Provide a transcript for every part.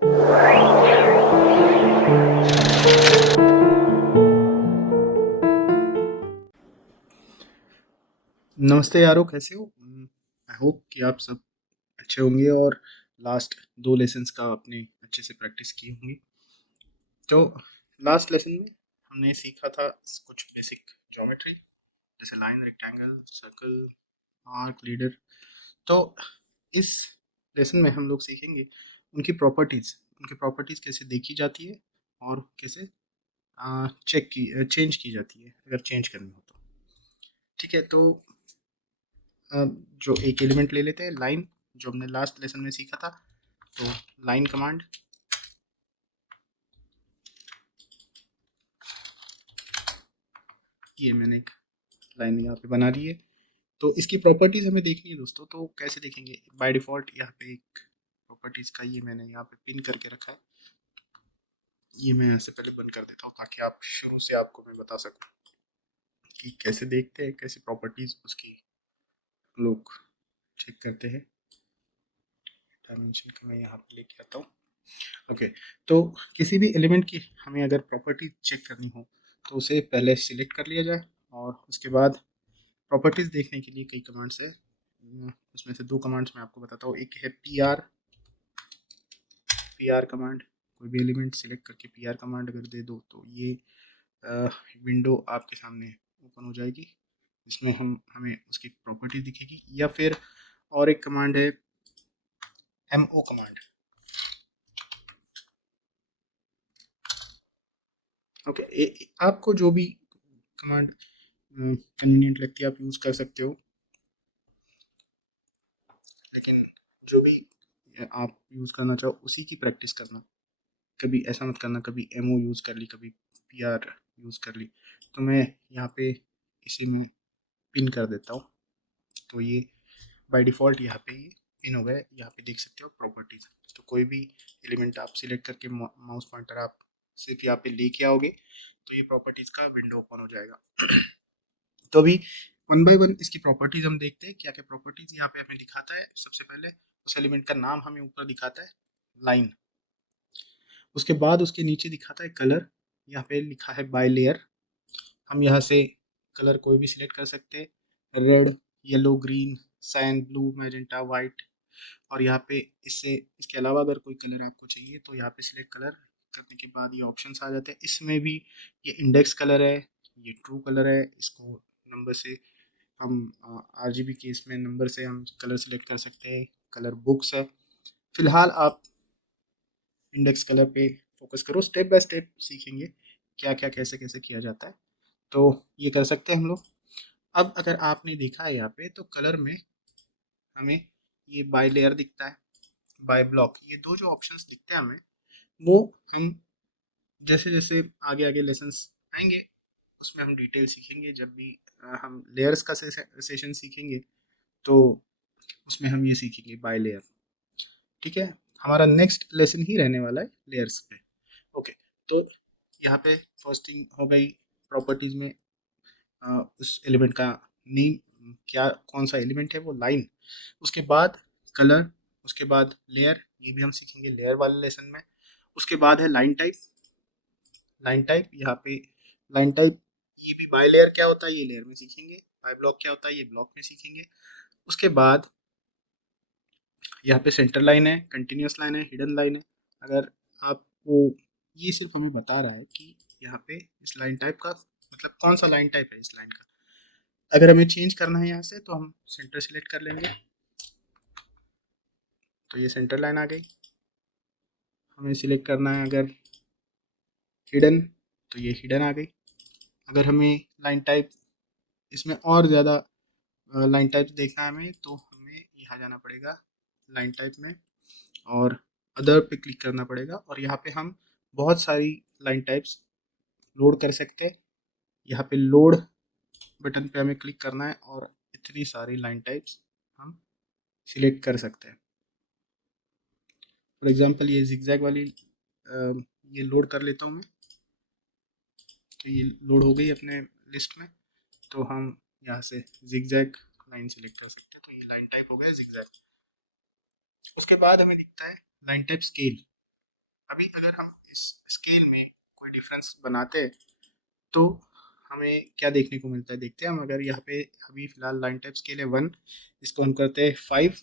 नमस्ते यारो, कैसे हो? आई होप कि आप सब अच्छे होंगे और लास्ट 2 लेसन्स का आपने अच्छे से प्रैक्टिस की होंगी। तो लास्ट लेसन में हमने सीखा था कुछ बेसिक ज्योमेट्री, जैसे line, rectangle, circle, arc, leader. तो इस लेसन में हम लोग सीखेंगे उनकी प्रॉपर्टीज़ कैसे देखी जाती है और कैसे चेंज की जाती है अगर चेंज करनी हो तो। ठीक है, तो जो एक एलिमेंट ले लेते हैं, लाइन, जो हमने लास्ट लेसन में सीखा था। तो लाइन कमांड, ये मैंने एक लाइन यहाँ पे बना दी है। तो इसकी प्रॉपर्टीज हमें देखनी है दोस्तों, तो कैसे देखेंगे? बाय डिफॉल्ट यहाँ पे एक प्रॉपर्टीज का ये मैंने यहाँ पे पिन करके रखा है। ये मैं यहाँ से पहले बंद कर देता हूँ ताकि आप शुरू से आपको मैं बता सकूँ कि कैसे देखते हैं, कैसे प्रॉपर्टीज उसकी लोग चेक करते हैं। डायमेंशन का मैं यहाँ पे लेके आता हूँ। ओके, तो किसी भी एलिमेंट की हमें अगर प्रॉपर्टी चेक करनी हो तो उसे पहले सिलेक्ट कर लिया जाए और उसके बाद प्रॉपर्टीज़ देखने के लिए कई कमांड्स है। उसमें से 2 कमांड्स मैं आपको बताता हूँ। एक है पी आर कमांड। कोई भी एलिमेंट सिलेक्ट करके पी आर कमांड अगर दे दो तो ये विंडो आपके सामने ओपन हो जाएगी, इसमें हमें उसकी प्रॉपर्टी दिखेगी। या फिर और एक कमांड है MO कमांड। ओके, आपको जो भी कमांड कन्वीनियंट लगती है आप यूज़ कर सकते हो, लेकिन जो भी आप यूज़ करना चाहो उसी की प्रैक्टिस करना। कभी ऐसा मत करना कभी MO यूज़ कर ली, कभी PR यूज़ कर ली। तो मैं यहाँ पे इसी में पिन कर देता हूँ। तो ये बाय डिफ़ॉल्ट यहाँ पे ये पिन हो गया। यहाँ पे देख सकते हो प्रॉपर्टीज़। तो कोई भी एलिमेंट आप सिलेक्ट करके माउस पॉइंटर आप सिर्फ यहाँ पे लेके आओगे तो ये प्रॉपर्टीज़ का विंडो ओपन हो जाएगा। तो अभी वन बाय वन इसकी प्रॉपर्टीज हम देखते हैं, क्या क्या प्रॉपर्टीज यहाँ पे हमें दिखाता है। सबसे पहले उस एलिमेंट का नाम हमें ऊपर दिखाता है, लाइन। उसके बाद उसके नीचे दिखाता है कलर, यहाँ पे लिखा है बाय लेयर। हम यहाँ से कलर कोई भी सिलेक्ट कर सकते हैं, red, yellow, green, cyan, blue, magenta, white. और यहाँ पे इसके अलावा अगर कोई कलर आपको चाहिए तो यहाँ पे सिलेक्ट कलर करने के बाद ये ऑप्शंस आ जाते हैं। इसमें भी ये इंडेक्स कलर है, ये ट्रू कलर है। इसको नंबर से हम RGB की इसमें नंबर से हम कलर सिलेक्ट कर सकते हैं। कलर बुक्स है। फिलहाल आप इंडेक्स कलर पे फोकस करो, स्टेप बाय स्टेप सीखेंगे क्या क्या कैसे कैसे किया जाता है। तो ये कर सकते हैं हम लोग। अब अगर आपने देखा है यहाँ पे तो कलर में हमें ये बाय लेयर दिखता है, बाय ब्लॉक, ये दो जो ऑप्शंस दिखते हैं हमें, वो हम जैसे जैसे आगे आगे लेसन्स आएंगे उसमें हम डिटेल सीखेंगे। जब भी हम लेयर्स का सेशन सीखेंगे तो उसमें हम ये सीखेंगे बाय लेयर। ठीक है, हमारा नेक्स्ट लेसन ही रहने वाला है लेयर्स में। ओके, तो यहाँ पे फर्स्ट थिंग हो गई प्रॉपर्टीज में उस एलिमेंट का नेम, क्या कौन सा एलिमेंट है वो, लाइन। उसके बाद कलर, उसके बाद लेयर, ये भी हम सीखेंगे लेयर वाले लेसन में। उसके बाद है लाइन टाइप। लाइन टाइप यहाँ पे लाइन टाइप, ये भी बाय लेयर क्या होता है ये लेयर में सीखेंगे, बाय ब्लॉक क्या होता है ये ब्लॉक में सीखेंगे। उसके बाद यहाँ पे सेंटर लाइन है, कंटिन्यूस लाइन है, हिडन लाइन है। अगर आपको ये सिर्फ हमें बता रहा है कि यहाँ पे इस लाइन टाइप का मतलब कौन सा लाइन टाइप है इस लाइन का। अगर हमें चेंज करना है यहाँ से तो हम सेंटर सिलेक्ट कर लेंगे, तो ये सेंटर लाइन आ गई। हमें सिलेक्ट करना है अगर हिडन, तो ये हिडन आ गई। अगर हमें लाइन टाइप इसमें और ज़्यादा लाइन टाइप देखना है हमें तो हमें यहाँ जाना पड़ेगा लाइन टाइप में और अदर पे क्लिक करना पड़ेगा और यहाँ पे हम बहुत सारी लाइन टाइप्स लोड कर सकते हैं। यहाँ पे लोड बटन पे हमें क्लिक करना है और इतनी सारी लाइन टाइप्स हम सिलेक्ट कर सकते हैं। फॉर एग्जांपल ये जिगजैग वाली ये लोड कर लेता हूँ मैं, तो ये लोड हो गई अपने लिस्ट में। तो हम यहाँ से जिगजैग लाइन सिलेक्ट कर सकते हैं, तो ये लाइन टाइप हो गया जिगजैग। उसके बाद हमें दिखता है लाइन टाइप स्केल। अभी अगर हम इस स्केल में कोई डिफरेंस बनाते हैं तो हमें क्या देखने को मिलता है, देखते हैं हम। अगर यहाँ पे अभी फिलहाल लाइन टाइप स्केल है 1, इसको हम करते हैं 5,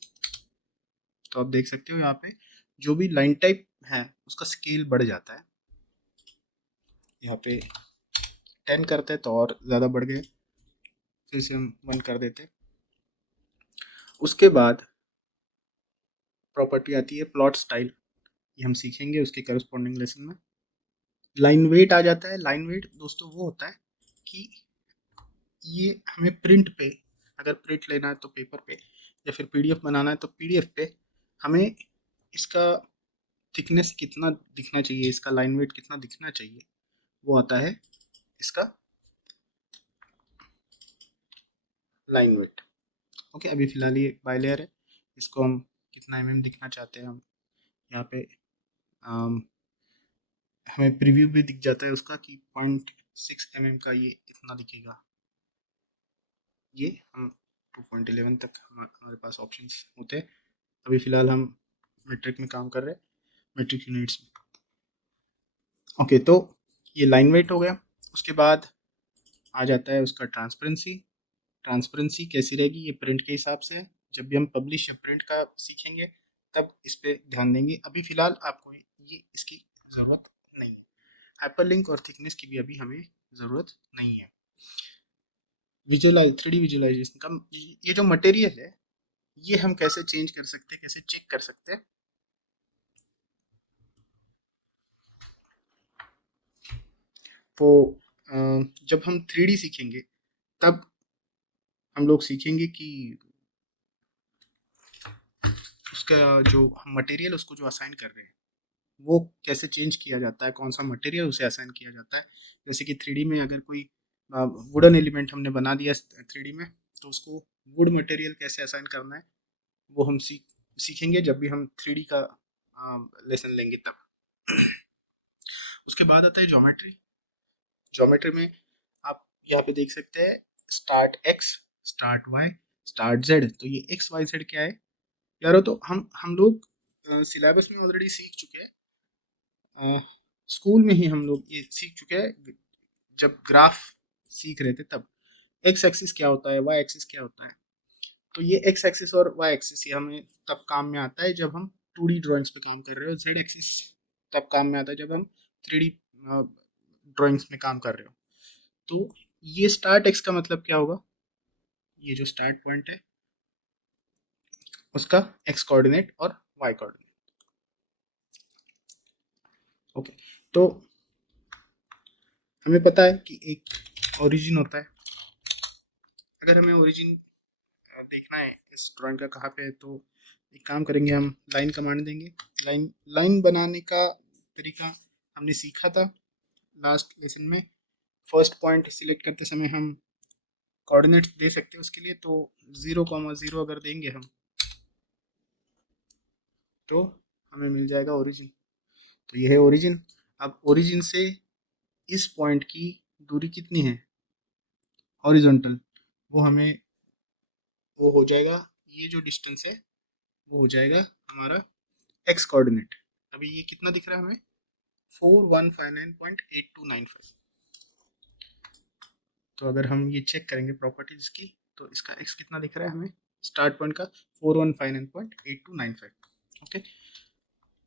तो आप देख सकते हो यहाँ पे जो भी लाइन टाइप है उसका स्केल बढ़ जाता है। यहाँ पे 10 करते हैं तो और ज़्यादा बढ़ गए, फिर से हम 1 कर देते। उसके बाद प्रॉपर्टी आती है प्लॉट स्टाइल, ये हम सीखेंगे उसके करस्पॉन्डिंग लेसन में। लाइन वेट आ जाता है। लाइन वेट दोस्तों वो होता है कि ये हमें प्रिंट पे, अगर प्रिंट लेना है तो पेपर पे, या फिर पीडीएफ बनाना है तो पीडीएफ पे हमें इसका थिकनेस कितना दिखना चाहिए, इसका लाइन वेट कितना दिखना चाहिए, वो आता है इसका लाइन वेट। ओके, अभी फिलहाल ये बाई लेयर है, इसको हम कितना दिखना चाहते हैं हम यहाँ पे हमें प्रीव्यू भी दिख जाता है उसका कि 0.6 का ये इतना दिखेगा। ये हम 2.11 तक हमारे पास ऑप्शंस होते हैं। अभी फ़िलहाल हम मेट्रिक में काम कर रहे हैं, मेट्रिक यूनिट्स में। ओके, तो ये लाइन वेट हो गया। उसके बाद आ जाता है उसका ट्रांसपेरेंसी। ट्रांसपेरेंसी कैसी रहेगी, ये प्रिंट के हिसाब से है। जब भी हम पब्लिश या प्रिंट का सीखेंगे तब इस पर ध्यान देंगे। अभी फ़िलहाल आपको ये इसकी ज़रूरत नहीं है। हाइपरलिंक और थिकनेस की भी अभी हमें ज़रूरत नहीं है। विजुअलाइज 3D विजुअलाइजेशन का ये जो मटेरियल है ये हम कैसे चेंज कर सकते हैं, कैसे चेक कर सकते हैं। तो जब हम 3D सीखेंगे तब हम लोग सीखेंगे कि उसका जो मटेरियल उसको जो असाइन कर रहे हैं वो कैसे चेंज किया जाता है, कौन सा मटेरियल उसे असाइन किया जाता है। जैसे कि 3D में अगर कोई वुडन एलिमेंट हमने बना दिया 3D में, तो उसको वुड मटेरियल कैसे असाइन करना है वो हम सीखेंगे जब भी हम 3D का लेसन लेंगे तब। उसके बाद आता है ज्योमेट्री। ज्योमेट्री में आप यहाँ पे देख सकते हैं start x, start Y, start Z. तो ये एक्स वाई जेड क्या है यारो, तो हम लोग सिलेबस में ऑलरेडी सीख चुके हैं। स्कूल में ही हम लोग ये सीख चुके हैं जब ग्राफ सीख रहे थे तब। एक्स एक्सिस क्या होता है, वाई एक्सिस क्या होता है। तो ये एक्स एक्सिस और वाई एक्सिस ये हमें तब काम में आता है जब हम 2D ड्राइंग्स पे काम कर रहे हो। जेड एक्सिस तब काम में आता है जब हम 3D ड्राइंग्स में काम कर रहे हो। तो ये स्टार्ट एक्स का मतलब क्या होगा, ये जो स्टार्ट पॉइंट है उसका एक्स कोऑर्डिनेट और वाई कोऑर्डिनेट। ओके, तो हमें पता है कि एक ओरिजिन होता है। अगर हमें ओरिजिन देखना है इस ड्राइंग का कहाँ पे है तो एक काम करेंगे, हम लाइन कमांड देंगे। लाइन लाइन बनाने का तरीका हमने सीखा था लास्ट लेसन में। फर्स्ट पॉइंट सिलेक्ट करते समय हम कोऑर्डिनेट्स दे सकते हैं उसके लिए, तो 0,0 अगर देंगे हम तो हमें मिल जाएगा ओरिजिन। तो ये है ओरिजिन। अब ओरिजिन से इस पॉइंट की दूरी कितनी है हॉरिजॉन्टल, वो हमें वो हो जाएगा, ये जो डिस्टेंस है वो हो जाएगा हमारा एक्स कोऑर्डिनेट। अभी ये कितना दिख रहा है हमें 4159.8295। तो अगर हम ये चेक करेंगे प्रॉपर्टीज की तो इसका एक्स कितना दिख रहा है हमें स्टार्ट पॉइंट का 4159.8295। ओके,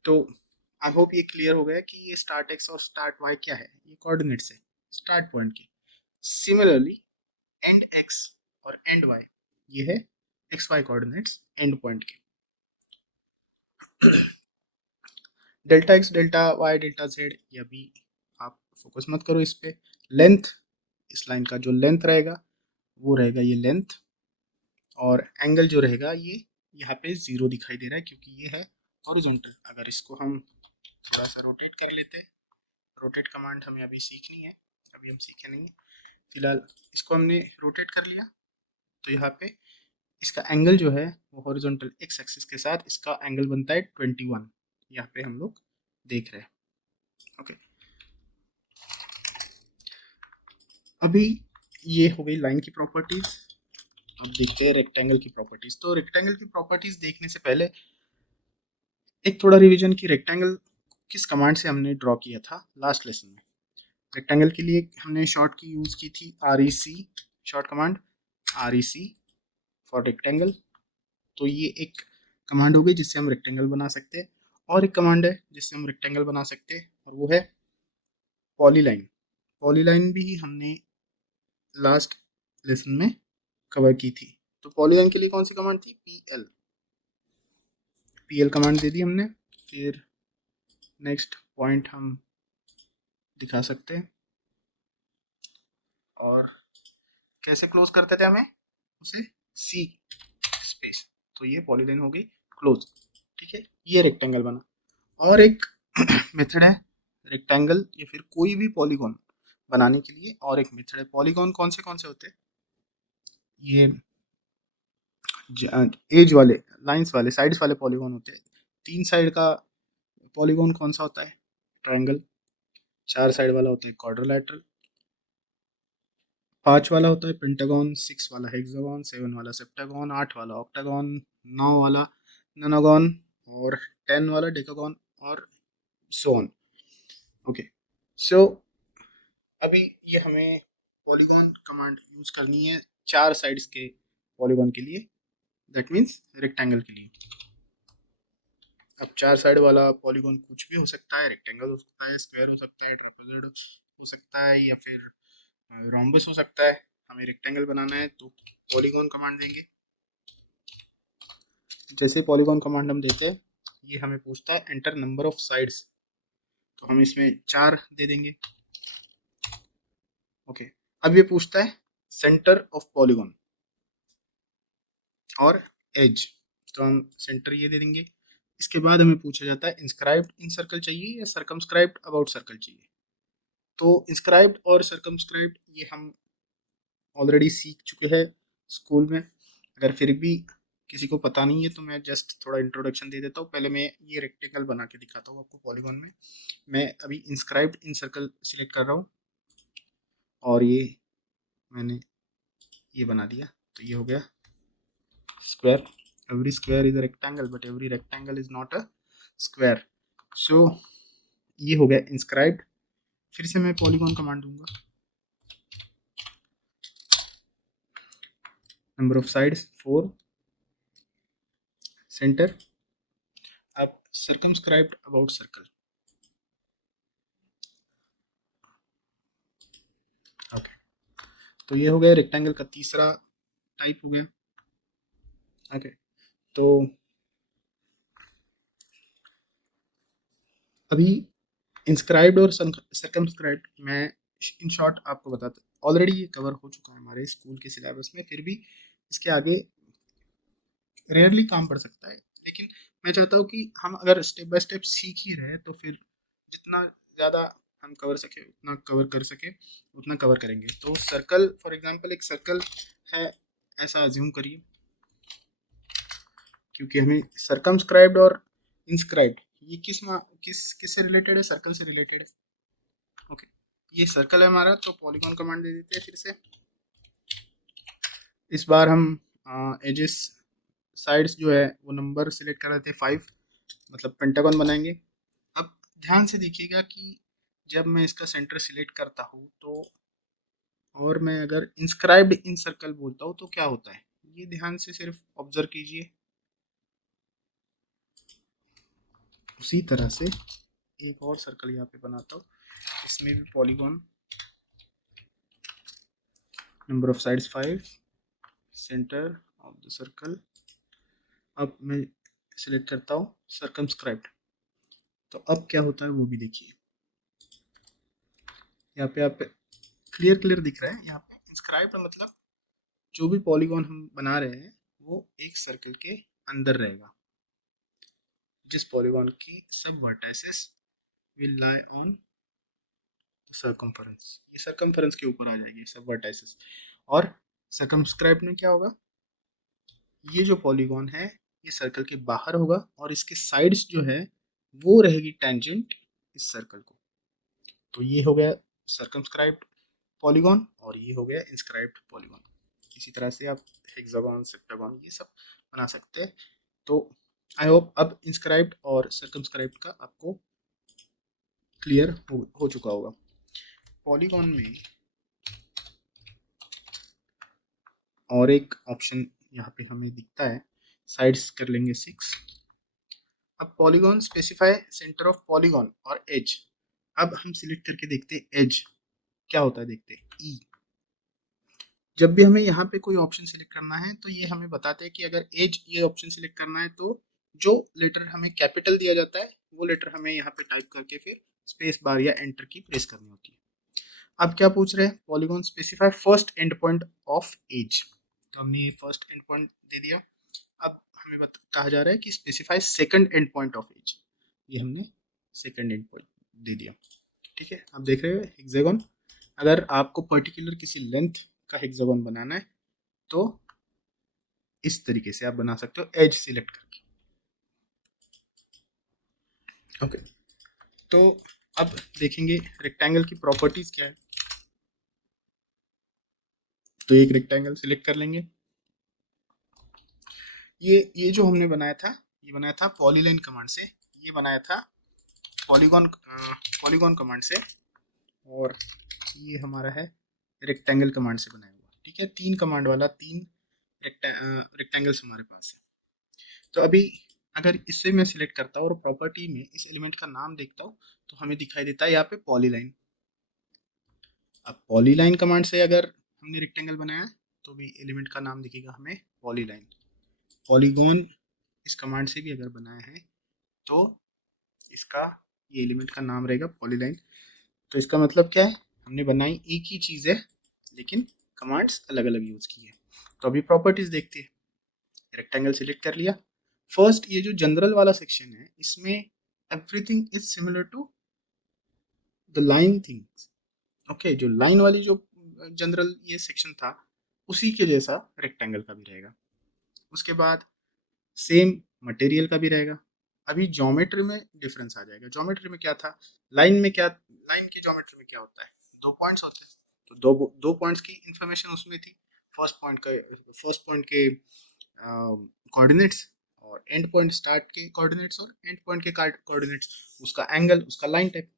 तो आई होप ये क्लियर हो गया कि ये स्टार्ट एक्स और स्टार्ट वाई क्या है, ये कोऑर्डिनेट्स है स्टार्ट पॉइंट की। सिमिलरली एंड एक्स और एंड वाई ये है x y coordinates end point के। Delta x, delta y, delta z, ये अभी आप फोकस मत करो इस पे। लेंथ, इस लाइन का जो लेंथ रहेगा वो रहेगा ये लेंथ, और एंगल जो रहेगा ये यहाँ पे 0 दिखाई दे रहा है क्योंकि ये है हॉरिजॉन्टल। अगर इसको हम थोड़ा सा रोटेट कर लेते, रोटेट कमांड हमें अभी सीखनी है, अभी हम सीखे नहीं। फिलहाल इसको हमने रोटेट कर लिया तो यहाँ पे इसका एंगल जो है वो हॉरिजॉन्टल एक्स एक्सिस के साथ इसका एंगल बनता है 21, यहाँ पे हम लोग देख रहे हैं। ओके, अभी ये हो गई लाइन की प्रॉपर्टीज। अब देखते हैं रेक्टेंगल की प्रॉपर्टीज। तो रेक्टेंगल की प्रॉपर्टीज देखने से पहले एक थोड़ा रिवीजन की रेक्टेंगल किस कमांड से हमने ड्रॉ किया था लास्ट लेसन में। रेक्टेंगल के लिए हमने शॉर्ट की यूज़ की थी REC, short command REC for rectangle. तो ये एक कमांड हो गई जिससे हम रेक्टेंगल बना सकते हैं। और एक कमांड है जिससे हम रेक्टेंगल बना सकते हैं और वो है पॉलीलाइन। पॉलीलाइन भी हमने लास्ट लेसन में कवर की थी। तो पॉलीलाइन के लिए कौन सी कमांड थी? PL कमांड दे दी हमने। फिर नेक्स्ट पॉइंट हम दिखा सकते हैं और कैसे क्लोज करते थे हमें उसे, C स्पेस। तो ये पॉलीलाइन हो गई क्लोज, ठीक है। ये रेक्टेंगल बना। और एक मेथड है रेक्टेंगल या फिर कोई भी पॉलीगॉन बनाने के लिए, और एक मेथड है। पॉलीगॉन कौन से होते हैं? ये एज वाले, लाइंस वाले, साइड्स वाले पॉलीगॉन होते हैं। 3 साइड का पॉलीगॉन कौन सा होता है? ट्रायंगल। 4 साइड वाला होता है क्वाड्रिलेटरल। 5 वाला होता है पेंटागन। 6 वाला हेक्सागन। 7 वाला सेप्टागन। 8 वाला ऑक्टागन। 9 वाला नोनागन। और 10 वाला डेकागन, और सो ऑन। ओके, सो अभी ये हमें पॉलीगॉन कमांड यूज करनी है 4 साइड्स के पॉलीगॉन के लिए, दैट मीन्स रेक्टेंगल के लिए। अब 4 साइड वाला पॉलीगॉन कुछ भी हो सकता है, रेक्टेंगल हो सकता है, स्क्वायर हो सकता है, ट्रापेजॉइड हो सकता है, या फिर रोम्बस हो सकता है। हमें रेक्टेंगल बनाना है तो पॉलीगॉन कमांड देंगे। जैसे पॉलीगॉन कमांड हम देते हैं, ये हमें पूछता है एंटर नंबर ऑफ साइड्स, तो हम इसमें 4 दे देंगे। ओके, अब ये पूछता है सेंटर ऑफ पॉलीगॉन और एज, तो हम सेंटर ये दे देंगे। इसके बाद हमें पूछा जाता है इंस्क्राइब्ड इन सर्कल चाहिए या सर्कमस्क्राइब्ड अबाउट सर्कल चाहिए। तो इंस्क्राइब्ड और सर्कमस्क्राइब्ड ये हम ऑलरेडी सीख चुके हैं स्कूल में। अगर फिर भी किसी को पता नहीं है तो मैं जस्ट थोड़ा इंट्रोडक्शन दे देता हूँ। पहले मैं ये रेक्टेंगल बना के दिखाता हूँ आपको पॉलीगॉन में। मैं अभी इंस्क्राइब्ड इन सर्कल सिलेक्ट कर रहा हूँ और ये मैंने ये बना दिया, तो ये हो गया square. every square is a rectangle but every rectangle is not a square, so ये हो गया इंस्क्राइब्ड। फिर से मैं पॉलीगॉन कमांड दूंगा, नंबर ऑफ साइड्स 4, सेंटर। अब सर्कमस्क्राइब्ड अबाउट सर्कल। ओके, तो ये हो गया रेक्टेंगल का तीसरा टाइप हो गया। ओके, तो अभी इंस्क्राइब्ड और सर्कमस्क्राइब्ड मैं इन शॉर्ट आपको बताता हूँ। ऑलरेडी ये कवर हो चुका है हमारे स्कूल के सिलेबस में, फिर भी इसके आगे रेयरली काम पड़ सकता है। लेकिन मैं चाहता हूँ कि हम अगर स्टेप बाय स्टेप सीख ही रहे तो फिर जितना ज़्यादा हम कवर सके उतना कवर कर सके उतना कवर करेंगे। तो सर्कल, फॉर एग्जांपल एक सर्कल है ऐसा अज्यूम करिए, क्योंकि हमें सर्कमस्क्राइब्ड और इंस्क्राइब्ड ये किससे रिलेटेड है? सर्कल से रिलेटेड है। ओके, ये सर्कल है हमारा, तो पॉलीगॉन कमांड दे देते हैं फिर से। इस बार हम एजेस साइड्स जो है वो नंबर सिलेक्ट कर रहे थे 5, मतलब पेंटागन बनाएंगे। अब ध्यान से देखिएगा कि जब मैं इसका सेंटर सिलेक्ट करता हूँ तो, और मैं अगर इंस्क्राइब्ड इन सर्कल बोलता हूँ तो क्या होता है, ये ध्यान से सिर्फ ऑब्जर्व कीजिए। उसी तरह से एक और सर्कल यहाँ पे बनाता हूँ, इसमें भी polygon, number of sides 5, centre of the circle. अब मैं सिलेक्ट करता हूँ सर्कमस्क्राइब्ड, तो अब क्या होता है वो भी देखिए। यहाँ पे आप क्लियर दिख रहा है। यहाँ पे इंस्क्राइब्ड मतलब जो भी पॉलीगॉन हम बना रहे हैं वो एक सर्कल के अंदर रहेगा, जिस पॉलीगॉन की सब vertices will lie on circumference, ये सर्कमफरेंस के ऊपर आ जाएगी सब वर्टाइसेस। और सर्कमस्क्राइब में क्या होगा, ये जो पॉलीगॉन है ये सर्कल के बाहर होगा और इसके साइड्स जो है वो रहेगी टेंजेंट इस सर्कल को। तो ये हो गया सर्कमस्क्राइब्ड पॉलीगॉन और ये हो गया इंस्क्राइब्ड पॉलीगॉन। इसी तरह से आप हेक्सागन, सेप्टागन ये सब बना सकते हैं। तो आई होप अब इंस्क्राइब्ड और सर्कमस्क्राइब्ड का आपको क्लियर हो चुका होगा। पॉलीगॉन में और एक ऑप्शन यहाँ पे हमें दिखता है, साइड्स कर लेंगे 6। अब polygon specify centre of polygon और एज। अब हम सिलेक्ट करके देखते हैं एज क्या होता है, देखते हैं ई। जब भी हमें यहाँ पे कोई ऑप्शन सिलेक्ट करना है तो ये हमें बताते हैं कि अगर एज ये ऑप्शन सिलेक्ट करना है तो जो लेटर हमें कैपिटल दिया जाता है वो लेटर हमें यहाँ पे टाइप करके फिर स्पेस बार या एंटर की प्रेस करनी होती है। अब क्या पूछ रहे हैं, polygon specify first end point of edge. तो हमने ये फर्स्ट एंड पॉइंट दे दिया। अब हमें कहा जा रहा है कि specify second end point of edge. ये हमने सेकंड एंड पॉइंट दे दिया। ठीक है, अब देख रहे हो हेक्सागोन। अगर आपको पर्टिकुलर किसी लेंथ का हेक्सागोन बनाना है तो इस तरीके से आप बना सकते हो एज सिलेक्ट करके। ओके, तो अब देखेंगे रेक्टेंगल की प्रॉपर्टीज क्या है। तो एक रेक्टेंगल सिलेक्ट कर लेंगे। ये जो हमने बनाया था, ये बनाया था पॉलीलाइन कमांड से, ये बनाया था पॉलीगॉन कमांड से, और ये हमारा है रेक्टेंगल कमांड से बनाया हुआ। ठीक है, 3 कमांड वाला 3 रेक्टेंगल्स हमारे पास है। तो अभी अगर इससे मैं सिलेक्ट करता हूँ और प्रॉपर्टी में इस एलिमेंट का नाम देखता हूँ तो हमें दिखाई देता है यहाँ पे पॉलीलाइन। अब पॉलीलाइन कमांड से अगर हमने रेक्टेंगल बनाया तो भी एलिमेंट का नाम दिखेगा हमें पॉलीलाइन। पॉलीगॉन इस कमांड से भी अगर बनाया है तो इसका ये एलिमेंट का नाम रहेगा पॉलीलाइन। तो इसका मतलब क्या है, हमने बनाई एक ही चीज़ है लेकिन कमांड्स अलग अलग यूज़ की है। तो अभी प्रॉपर्टीज देखते हैं। रेक्टेंगल सिलेक्ट कर लिया। फर्स्ट ये जो जनरल वाला सेक्शन है इसमें everything is similar to the line things. Okay, जो लाइन वाली जो जनरल ये सेक्शन था उसी के जैसा रेक्टेंगल का भी रहेगा। उसके बाद सेम मटेरियल का भी रहेगा। अभी ज्योमेट्री में डिफरेंस आ जाएगा। ज्योमेट्री में क्या था, लाइन में क्या, लाइन की ज्योमेट्री में क्या होता है, 2 पॉइंट्स होते हैं। तो दो पॉइंट्स की इंफॉर्मेशन उसमें थी। फर्स्ट पॉइंट के कोऑर्डिनेट्स और एंड पॉइंट स्टार्ट के कोऑर्डिनेट्स और एंड पॉइंट के कोऑर्डिनेट्स, उसका एंगल, उसका लाइन टाइप।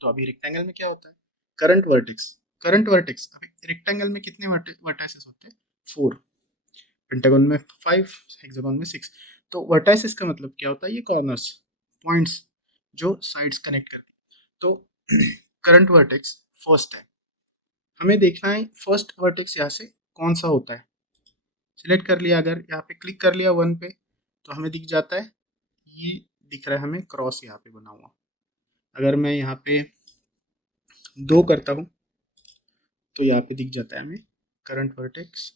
तो अभी रेक्टेंगल में क्या होता है, करंट वर्टेक्स। करंट वर्टेक्स अभी रेक्टेंगल में कितने वर्टाइसेस होते हैं, 4, पेंटागन में 5, हेक्सागन में 6। तो वर्टाइसेस का मतलब क्या होता है, ये कॉर्नर्स, पॉइंट्स जो साइड्स कनेक्ट करती हैं। तो करंट वर्टेक्स फर्स्ट है, हमें देखना है फर्स्ट वर्टेक्स यहाँ से कौन सा होता है। सिलेक्ट कर लिया, अगर यहाँ पे क्लिक कर लिया 1 पे तो हमें दिख जाता है, ये दिख रहा है हमें क्रॉस यहाँ पे बना हुआ। अगर मैं यहाँ पे 2 करता हूँ तो यहाँ पे दिख जाता है हमें करंट वर्टेक्स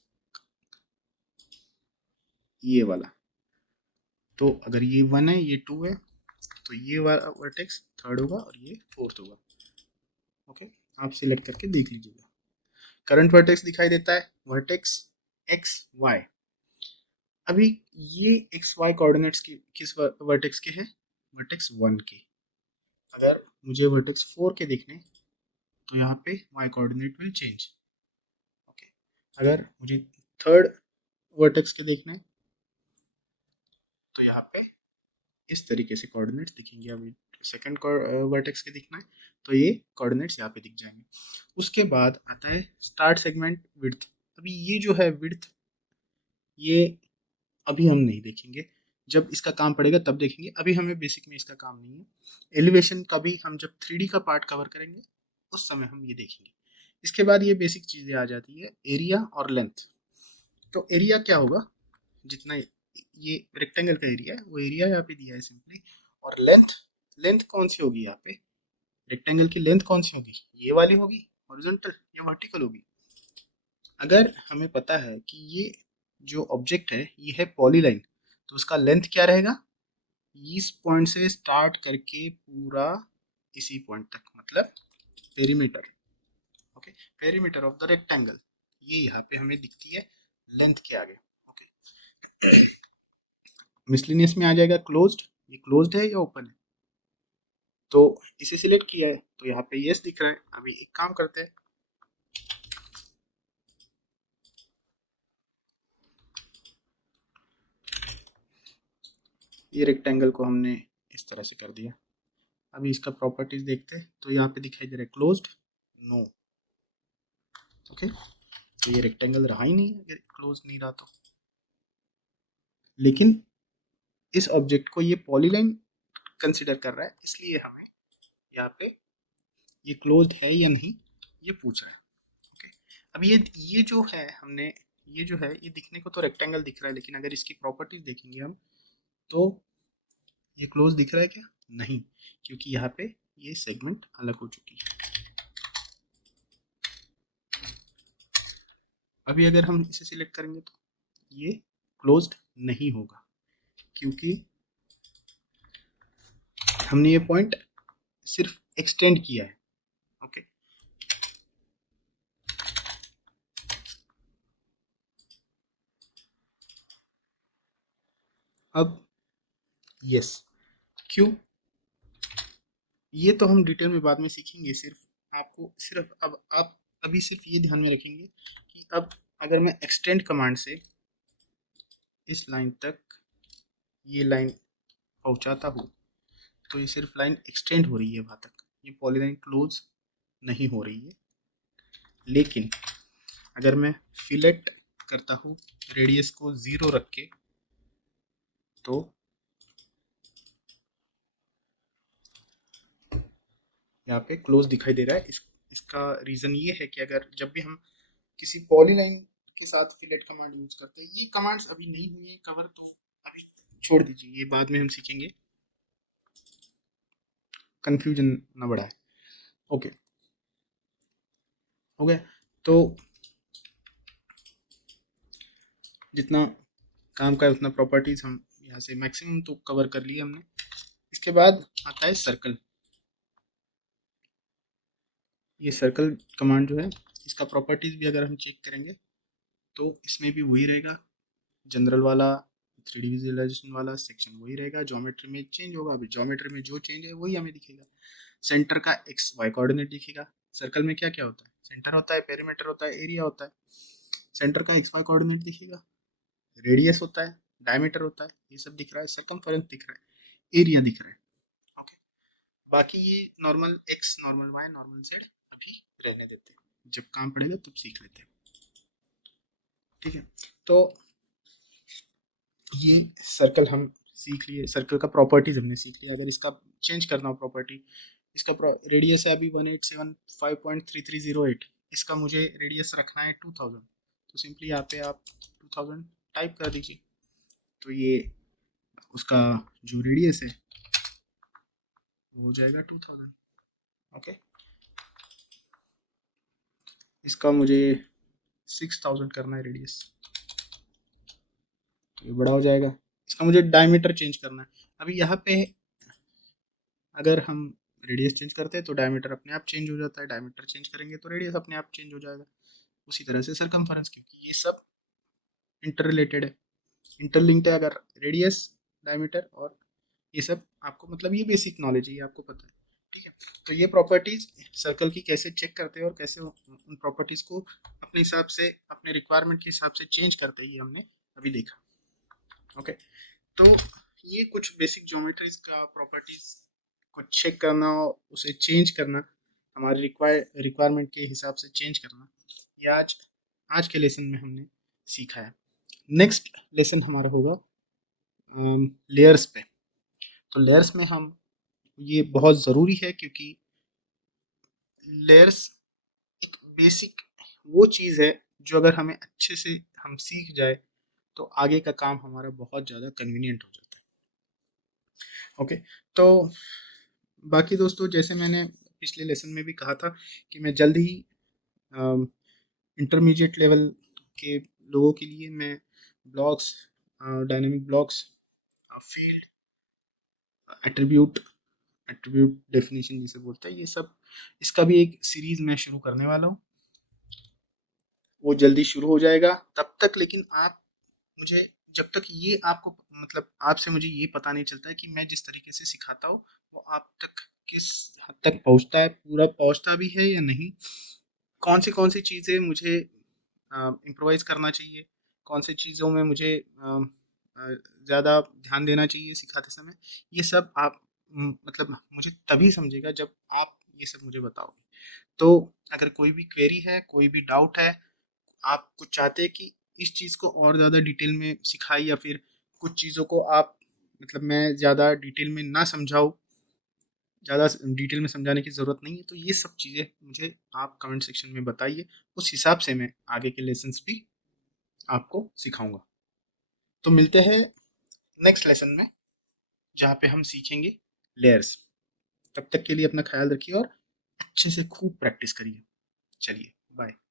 ये वाला। तो अगर ये 1 है, ये 2 है, तो ये वाला वर्टेक्स थर्ड होगा और ये फोर्थ होगा। ओके, आप सिलेक्ट करके देख लीजिएगा। करंट वर्टेक्स दिखाई देता है, वर्टेक्स एक्स वाई। अभी ये एक्स वाई कोऑर्डिनेट्स की किस वर्टेक्स के हैं, वर्टेक्स 1 के। अगर मुझे वर्टेक्स 4 के देखने तो यहाँ पे Y coordinate will change. Okay, अगर मुझे थर्ड वर्टेक्स के देखना है तो यहाँ पे इस तरीके से कोऑर्डिनेट्स दिखेंगे। अभी सेकंड वर्टेक्स के दिखना है तो ये कोऑर्डिनेट्स यहाँ पे दिख जाएंगे। उसके बाद आता है स्टार्ट सेगमेंट विड्थ। अभी ये जो है विड्थ, ये अभी हम नहीं देखेंगे, जब इसका काम पड़ेगा तब देखेंगे। अभी हमें बेसिक में इसका काम नहीं है। एलिवेशन का भी हम जब 3D का पार्ट कवर करेंगे उस समय हम ये देखेंगे। इसके बाद ये बेसिक चीज़ें आ जाती है, एरिया और लेंथ। तो एरिया क्या होगा, जितना ये रेक्टेंगल का एरिया है वो एरिया यहाँ पे दिया है सिंपली। और लेंथ, लेंथ कौन सी होगी यहाँ पे, रेक्टेंगल की लेंथ कौन सी होगी, ये वाली होगी हॉरिजॉन्टल या वर्टिकल होगी। अगर हमें पता है कि ये जो ऑब्जेक्ट है ये है पॉलीलाइन तो उसका लेंथ क्या रहेगा, इस पॉइंट से स्टार्ट करके पूरा इसी पॉइंट तक, मतलब perimeter. Okay, perimeter of the rectangle ये यहाँ पे हमें दिखती है लेंथ के आगे। ओके, मिसलिनियस में आ जाएगा क्लोज्ड। ये क्लोज्ड है या ओपन है, तो इसे सिलेक्ट किया है तो यहाँ पे यस दिख रहा है। अभी एक काम करते हैं, ये रेक्टेंगल को हमने इस तरह से कर दिया। अभी इसका प्रॉपर्टीज देखते हैं, तो यहाँ पे दिखाई दे रहा है क्लोज्ड, नो। ओके, तो ये रेक्टेंगल रहा ही नहीं अगर क्लोज नहीं रहा तो। लेकिन इस ऑब्जेक्ट को ये पॉलीलाइन कंसिडर कर रहा है, इसलिए हमें यहाँ पे ये क्लोज्ड है या नहीं ये पूछ रहा है। ओके, अब ये जो है हमने, ये जो है ये दिखने को तो रेक्टेंगल दिख रहा है, लेकिन अगर इसकी प्रॉपर्टीज देखेंगे हम तो ये क्लोज दिख रहा है क्या? नहीं, क्योंकि यहाँ पे ये सेगमेंट अलग हो चुकी है। अभी अगर हम इसे सिलेक्ट करेंगे तो ये क्लोज्ड नहीं होगा, क्योंकि हमने ये पॉइंट सिर्फ एक्सटेंड किया है। ओके, अब यस, क्यों, ये तो हम डिटेल में बाद में सीखेंगे। सिर्फ आपको सिर्फ अब आप अभी सिर्फ ये ध्यान में रखेंगे कि अब अगर मैं एक्सटेंड कमांड से इस लाइन तक ये लाइन पहुंचाता हूँ तो ये सिर्फ लाइन एक्सटेंड हो रही है वहां तक, ये पॉलीलाइन क्लोज नहीं हो रही है। लेकिन अगर मैं फिलेट करता हूँ रेडियस को 0 रख के, तो यहाँ पे क्लोज दिखाई दे रहा है। इसका रीज़न ये है कि अगर जब भी हम किसी पॉलीलाइन के साथ फिलेट कमांड यूज करते हैं, ये कमांड्स अभी नहीं हुई है कवर, तो अभी छोड़ दीजिए, ये बाद में हम सीखेंगे, कंफ्यूजन ना बढ़ाए। ओके, हो गया। तो जितना काम का है उतना प्रॉपर्टीज हम यहाँ से मैक्सिमम तो कवर कर लिए हमने। इसके बाद आता है सर्कल। ये सर्कल कमांड जो है, इसका प्रॉपर्टीज भी अगर हम चेक करेंगे तो इसमें भी वही रहेगा, जनरल वाला, 3D विजुअलाइजेशन वाला सेक्शन वही रहेगा। ज्योमेट्री में चेंज होगा, अभी ज्योमेट्री में जो चेंज है वही हमें दिखेगा। सेंटर का एक्स वाई कोऑर्डिनेट दिखेगा। सर्कल में क्या क्या होता है? सेंटर होता है, पेरीमीटर होता है, एरिया होता है। सेंटर का एक्स वाई कोऑर्डिनेट दिखेगा, रेडियस होता है, डायमीटर होता है, ये सब दिख रहा है, सर्कमफेरेंस दिख रहा है, एरिया दिख रहा है। ओके, बाकी ये normal X, normal Y, normal Z अभी रहने देते हैं, जब काम पड़ेगा तब सीख लेते हैं। ठीक है, तो ये सर्कल हम सीख लिए, सर्कल का प्रॉपर्टीज हमने सीख लिया। अगर इसका चेंज करना हो प्रॉपर्टी, इसका रेडियस है अभी 1875.3308, इसका मुझे रेडियस रखना है 2000, तो सिंपली यहाँ पे आप 2000 टाइप कर दीजिए, तो ये उसका जो रेडियस है वो हो जाएगा 2000। ओके, इसका मुझे 6000 करना है रेडियस, तो ये बड़ा हो जाएगा। इसका मुझे डायमीटर चेंज करना है। अभी यहाँ पे अगर हम रेडियस चेंज करते हैं तो डायमीटर अपने आप चेंज हो जाता है, डायमीटर चेंज करेंगे तो रेडियस अपने आप चेंज हो जाएगा। उसी तरह से सरकमफेरेंस, क्योंकि ये सब इंटर रिलेटेड है, इंटरलिंक्ड है। अगर रेडियस, डायमीटर और ये सब आपको, मतलब ये बेसिक नॉलेज है, ये आपको पता है। ठीक है, तो ये प्रॉपर्टीज सर्कल की कैसे चेक करते हैं और कैसे उन प्रॉपर्टीज को अपने हिसाब से, अपने रिक्वायरमेंट के हिसाब से चेंज करते हैं, ये हमने अभी देखा। ओके, तो ये कुछ बेसिक ज्योमेट्रीज का प्रॉपर्टीज को चेक करना और उसे चेंज करना, हमारे रिक्वायरमेंट के हिसाब से चेंज करना, ये आज आज के लेसन में हमने सीखा है। नेक्स्ट लेसन हमारा होगा लेयर्स पे। तो लेयर्स में हम, ये बहुत ज़रूरी है क्योंकि लेयर्स एक बेसिक वो चीज़ है जो अगर हमें अच्छे से हम सीख जाए तो आगे का काम हमारा बहुत ज़्यादा कन्वीनियंट हो जाता है। ओके, तो बाकी दोस्तों, जैसे मैंने पिछले लेसन में भी कहा था कि मैं जल्द ही इंटरमीडिएट लेवल के लोगों के लिए मैं blocks, dynamic blocks, field, attribute, attribute definition जिसे बोलते हैं, ये सब, इसका भी एक सीरीज मैं शुरू करने वाला हूँ। वो जल्दी शुरू हो जाएगा। तब तक लेकिन आप मुझे, जब तक ये आपको, मतलब आपसे मुझे ये पता नहीं चलता है कि मैं जिस तरीके से सिखाता हूँ वो आप तक किस हद तक पहुँचता है, पूरा पहुँचता भी है या नहीं, कौन सी चीज़ें मुझे इम्प्रोवाइज़ करना चाहिए, कौन सी चीज़ों में मुझे ज़्यादा ध्यान देना चाहिए सिखाते समय, ये सब आप मतलब मुझे तभी समझेगा जब आप ये सब मुझे बताओगे। तो अगर कोई भी क्वेरी है, कोई भी डाउट है, आप कुछ चाहते हैं कि इस चीज़ को और ज़्यादा डिटेल में सिखाई, या फिर कुछ चीज़ों को आप मतलब मैं ज़्यादा डिटेल में ना समझाऊँ, ज़्यादा डिटेल में समझाने की ज़रूरत नहीं है, तो ये सब चीज़ें मुझे आप कमेंट सेक्शन में बताइए। उस हिसाब से मैं आगे के लेसन्स भी आपको सिखाऊँगा। तो मिलते हैं नेक्स्ट लेसन में, जहाँ पे हम सीखेंगे लेयर्स। तब तक के लिए अपना ख्याल रखिए और अच्छे से खूब प्रैक्टिस करिए। चलिए, बाय।